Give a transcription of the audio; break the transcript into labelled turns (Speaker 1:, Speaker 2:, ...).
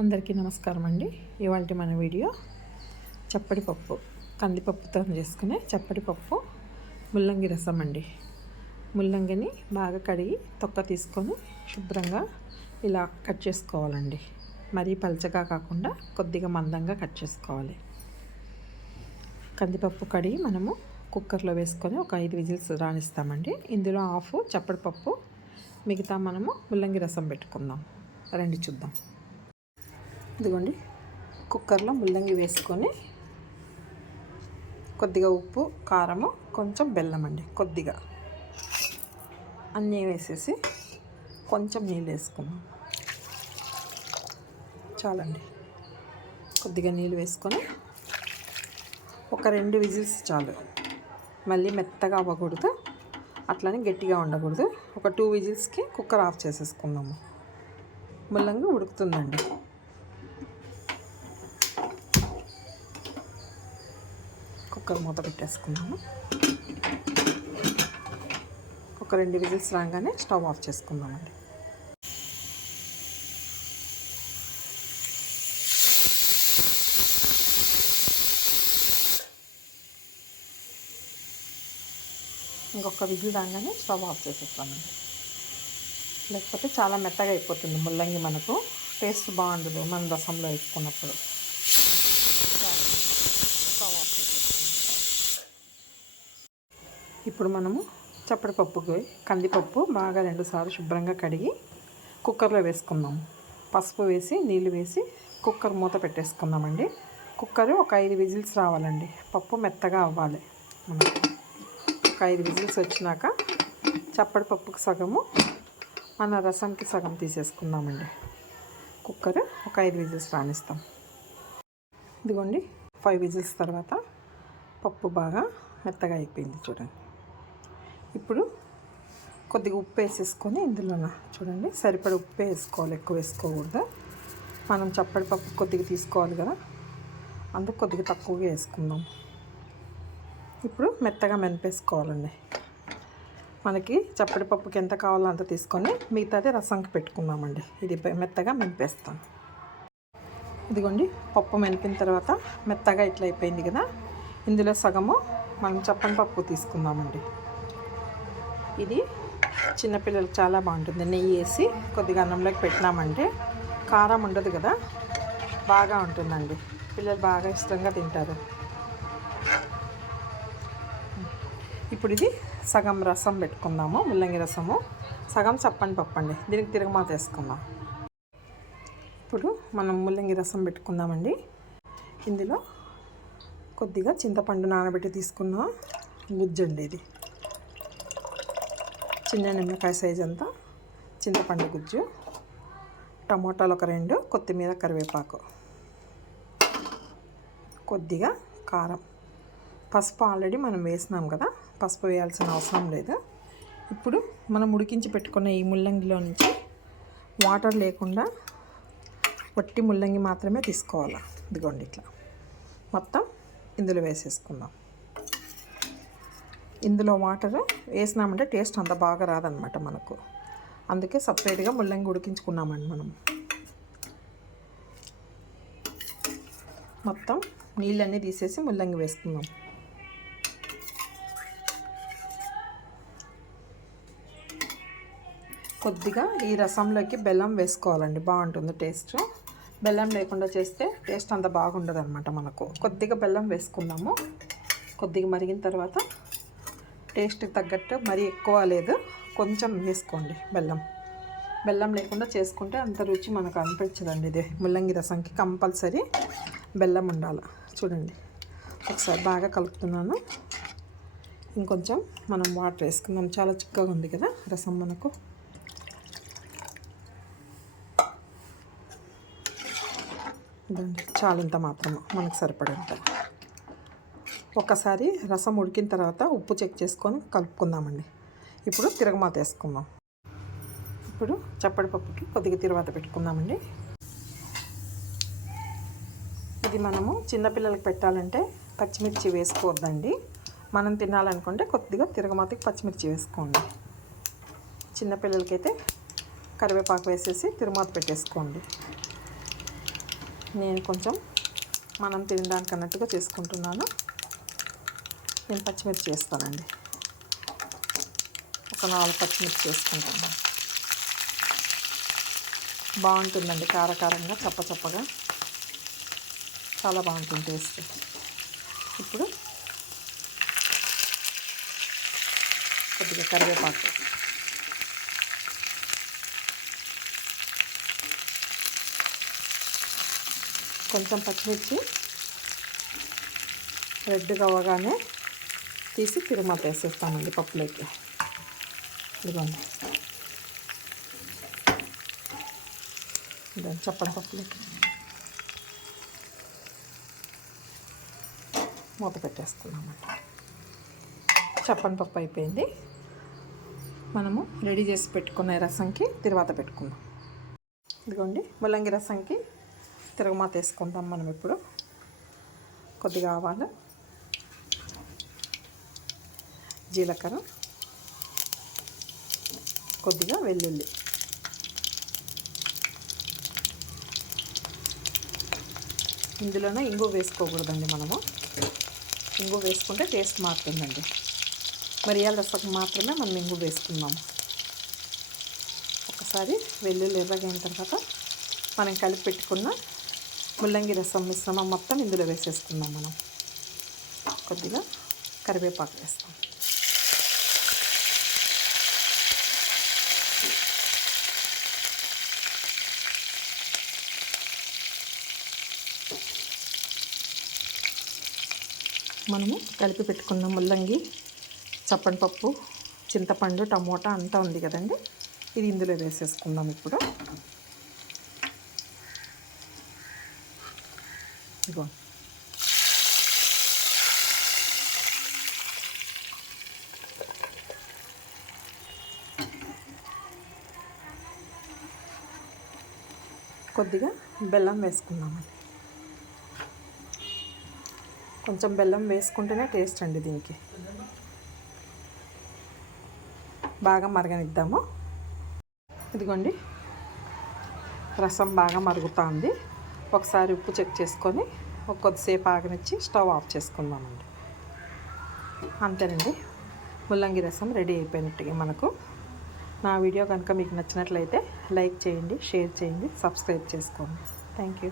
Speaker 1: అందరికీ నమస్కారం అండి. ఇవాళ మన వీడియో చప్పటి పప్పు కందిపప్పుతో చేసుకునే చప్పటి పప్పు ముల్లంగి రసం అండి. ముల్లంగిని బాగా కడిగి తొక్క తీసుకొని శుభ్రంగా ఇలా కట్ చేసుకోవాలండి. మరీ పలచగా కాకుండా కొద్దిగా మందంగా కట్ చేసుకోవాలి. కందిపప్పు కడిగి మనము కుక్కర్లో వేసుకొని ఒక ఐదు విజిల్స్ రాణిస్తామండి. ఇందులో హాఫ్ చప్పటి పప్పు మిగతా మనము ముల్లంగి రసం పెట్టుకుందాం. రండి చూద్దాం. ఇదిగోండి కుక్కర్లో ముల్లంగి వేసుకొని కొద్దిగా ఉప్పు కారము కొంచెం బెల్లం అండి కొద్దిగా. అన్నీ వేసేసి కొంచెం నీళ్ళు వేసుకున్నాం చాలండి. కొద్దిగా నీళ్ళు వేసుకొని ఒక రెండు విజిల్స్ చాలు. మళ్ళీ మెత్తగా అవ్వకూడదు. అట్లనే గట్టిగా ఉండకూడదు. ఒక టూ విజిల్స్కి కుక్కర్ ఆఫ్ చేసేసుకున్నాము ముల్లంగి ఉడుకుతుందండి. కుక్కర్ మూత పెట్టేసుకున్నాము ఒక రెండు విజిల్స్ రాగానే స్టవ్ ఆఫ్ చేసుకుందామండి. ఇంకొక విజిల్ రాగానే స్టవ్ ఆఫ్ చేసేస్తామండి. లేకపోతే చాలా మెత్తగా అయిపోతుంది ముల్లంగి మనకు. టేస్ట్ బాగుండదు మన రసంలో వేసుకున్నప్పుడు స్టవ్ ఆఫ్ చేసేస్తాం ఇప్పుడు మనము చప్పటిపప్పుకి కందిపప్పు బాగా రెండుసార్లు శుభ్రంగా కడిగి కుక్కర్లో వేసుకుందాం. పసుపు వేసి నీళ్ళు వేసి కుక్కర్ మూత పెట్టేసుకుందామండి. కుక్కర్ ఒక ఐదు విజిల్స్ రావాలండి. పప్పు మెత్తగా అవ్వాలి. మనకు ఒక ఐదు విజిల్స్ వచ్చినాక చప్పటి పప్పుకి సగము మన రసంకి సగం తీసేసుకుందామండి. కుక్కర్ ఒక ఐదు విజిల్స్ రాణిస్తాం ఇదిగోండి ఫైవ్ విజిల్స్ తర్వాత పప్పు బాగా మెత్తగా అయిపోయింది చూడండి. ఇప్పుడు కొద్దిగా ఉప్పు వేసేసుకొని ఇందులో చూడండి సరిపడ ఉప్పు వేసుకోవాలి ఎక్కువ వేసుకోకూడదు. మనం చప్పటి పప్పు కొద్దిగా తీసుకోవాలి కదా అందుకు కొద్దిగా తక్కువగా వేసుకుందాం. ఇప్పుడు మెత్తగా మెనిపేసుకోవాలండి మనకి చప్పటి పప్పుకి ఎంత కావాలో అంత తీసుకొని మిగతాది రసంకి పెట్టుకుందామండి. ఇది మెత్తగా మెనిపేస్తాం ఇదిగోండి పప్పు మెనిపిన తర్వాత మెత్తగా ఇట్లా అయిపోయింది కదా ఇందులో సగము మనం చప్పని పప్పు తీసుకుందామండి. ఇది చిన్నపిల్లలకు చాలా బాగుంటుంది. నెయ్యి వేసి కొద్దిగా అన్నంలోకి పెట్టినామంటే కారం ఉండదు కదా? బాగా ఉంటుందండి. పిల్లలు బాగా ఇష్టంగా తింటారు. ఇప్పుడు ఇది సగం రసం పెట్టుకుందాము ముల్లంగి రసము. సగం చప్పని పప్పండి. దీనికి తిరగమాత వేసుకుందాం. ఇప్పుడు మనం ముల్లంగి రసం పెట్టుకుందామండి. ఇందులో కొద్దిగా చింతపండు నానబెట్టి తీసుకున్న గుజ్జండి ఇది. చిన్న నిమ్మకాయ సైజ్ అంతా చింతపండు గుజ్జు టమోటాలు ఒక రెండు కొత్తిమీర కరివేపాకు. కొద్దిగా కారం. పసుపు ఆల్రెడీ మనం వేసినాం కదా పసుపు వేయాల్సిన అవసరం లేదు. ఇప్పుడు మనం ఉడికించి పెట్టుకున్న ఈ ముల్లంగిలో నుంచి వాటర్ లేకుండా వట్టి ముల్లంగి మాత్రమే తీసుకోవాలి. ఇదిగోండి ఇట్లా. మొత్తం ఇందులో వేసేసుకుందాం. ఇందులో వాటర్ వేసినామంటే టేస్ట్ అంత బాగా రాదనమాట మనకు. అందుకే సపరేట్గా ముల్లంగి ఉడికించుకున్నామండి మనం. మొత్తం నీళ్ళన్నీ తీసేసి ముల్లంగి వేసుకుందాం. కొద్దిగా ఈ రసంలోకి బెల్లం వేసుకోవాలండి బాగుంటుంది టేస్ట్. బెల్లం లేకుండా చేస్తే టేస్ట్ అంత బాగుండదు అనమాట మనకు. కొద్దిగా బెల్లం వేసుకుందాము. కొద్దిగా మరిగిన తర్వాత టేస్ట్ తగ్గట్టు మరీ ఎక్కువ లేదు. కొంచెం వేసుకోండి బెల్లం. బెల్లం లేకుండా చేసుకుంటే అంత రుచి మనకు అనిపించదండి ఇది. ముల్లంగి రసంకి కంపల్సరీ బెల్లం ఉండాలి. చూడండి. ఒకసారి బాగా కలుపుతున్నాను. ఇంకొంచెం మనం వాటర్ వేసుకుందాం. చాలా చిక్కగా ఉంది కదా రసం మనకు. చాలు ఇంత మాత్రము మనకు సరిపడేంత. ఒకసారి రసం ఉడికిన తర్వాత ఉప్పు చెక్ చేసుకొని కలుపుకుందామండి. ఇప్పుడు తిరగమాత వేసుకుందాం. ఇప్పుడు చప్పటి పప్పుకి కొద్దిగా తిరువాత పెట్టుకుందామండి. ఇది మనము చిన్నపిల్లలకి పెట్టాలంటే పచ్చిమిర్చి వేసుకోవద్దండి. మనం తినాలనుకుంటే కొద్దిగా తిరగమాతకి పచ్చిమిర్చి వేసుకోండి. చిన్నపిల్లలకైతే కరివేపాకు వేసేసి తిరుమాత పెట్టేసుకోండి. నేను కొంచెం మనం తినడానికి అన్నట్టుగా చేసుకుంటున్నాను. నేను పచ్చిమిర్చి చేస్తానండి ఒక నాలుగు పచ్చిమిర్చి వేసుకుంటాను. బాగుంటుందండి కారకారంగా చప్ప చప్పగా. చాలా బాగుంటుంది టేస్ట్. ఇప్పుడు కొద్దిగా కరివేపాకు. కొంచెం పచ్చిమిర్చి రెడ్గా అవ్వగానే తీసి తిరుమత వేసేస్తామండి పప్పులోకి. ఇదిగోండి. ఇదండి పప్పులోకి. మూత పెట్టేస్తున్నామండి చప్పని పప్పు అయిపోయింది. మనము రెడీ చేసి పెట్టుకున్న రసంకి తిరువాత పెట్టుకుందాం. ఇదిగోండి ముల్లంగి రసంకి తిరగమాత వేసుకుందాం మనం ఇప్పుడు. కొద్దిగా ఆవాలు జీలకర్ర కొద్దిగా వెల్లుల్లి. ఇందులోనే ఇంగు వేసుకోకూడదండి మనము. ఇంగు వేసుకుంటే టేస్ట్ మారుతుందండి. మిరియాల రసం మాత్రమే మనం ఇంగు వేసుకున్నాము ఒకసారి వెల్లుల్లి ఎర్రగైన తర్వాత మనం కలిపి పెట్టుకున్న ముల్లంగి రసం మిశ్రమం మొత్తం ఇందులో వేసేసుకుందాం మనం. కొద్దిగా కరివేపాకు వేస్తాం. మనము కలిపి పెట్టుకున్న ముల్లంగి చప్పని పప్పు చింతపండు టమోటా అంతా ఉంది కదండి. ఇది ఇందులో వేసేసుకుందాం ఇప్పుడు. ఇదిగో. కొద్దిగా బెల్లం వేసుకుందామండి. కొంచెం బెల్లం వేసుకుంటేనే టేస్ట్ అండి దీనికి. బాగా మరగనిద్దాము. ఇదిగోండి. రసం బాగా మరుగుతుంది. ఒకసారి ఉప్పు చెక్ చేసుకొని ఒక కొద్దిసేపు ఆగనిచ్చి స్టవ్ ఆఫ్ చేసుకుందామండి. అంతేనండి. ముల్లంగి రసం రెడీ అయిపోయినట్టుగా మనకు. నా వీడియో కనుక మీకు నచ్చినట్లయితే లైక్ చేయండి షేర్ చేయండి సబ్స్క్రైబ్ చేసుకోండి. Thank you